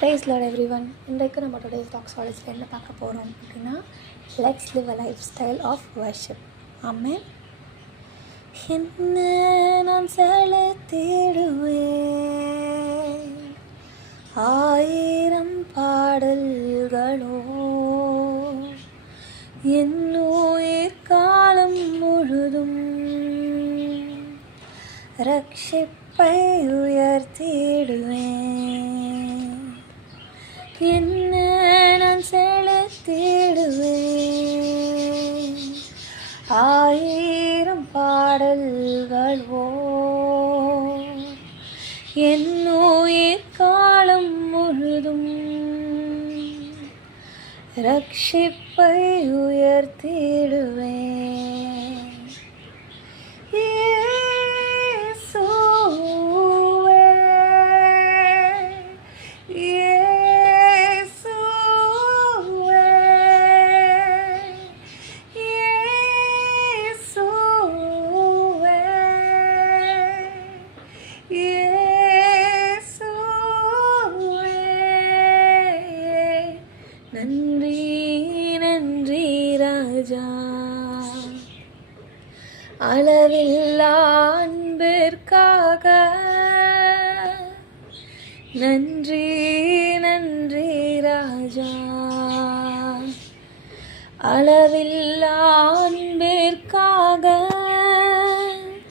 Praise Lord everyone. இன்றைக்கு நம்ம today tax காலேஜில் என்ன பார்க்க போகிறோம் அப்படின்னா, let's live a lifestyle of worship. Amen. என்ன நான் செலுத்திடுவேன் ஆயிரம் பாடல்களோ, என் உயிர் காலம் முழுதும் ரட்சிப்பை உயர்த்திடுவேன். என்ன நான் செலுத்திடுவேன் ஆயிரம் பாடல்களோ, என் உயிர் காலம் முழுதும் ரட்சிப்பை உயர்த்திடுவேன். நன்றி நன்றி ராஜா, அளவில்லா அன்பிற்காக. நன்றி நன்றி ராஜா, அளவில்லா அன்பிற்காக.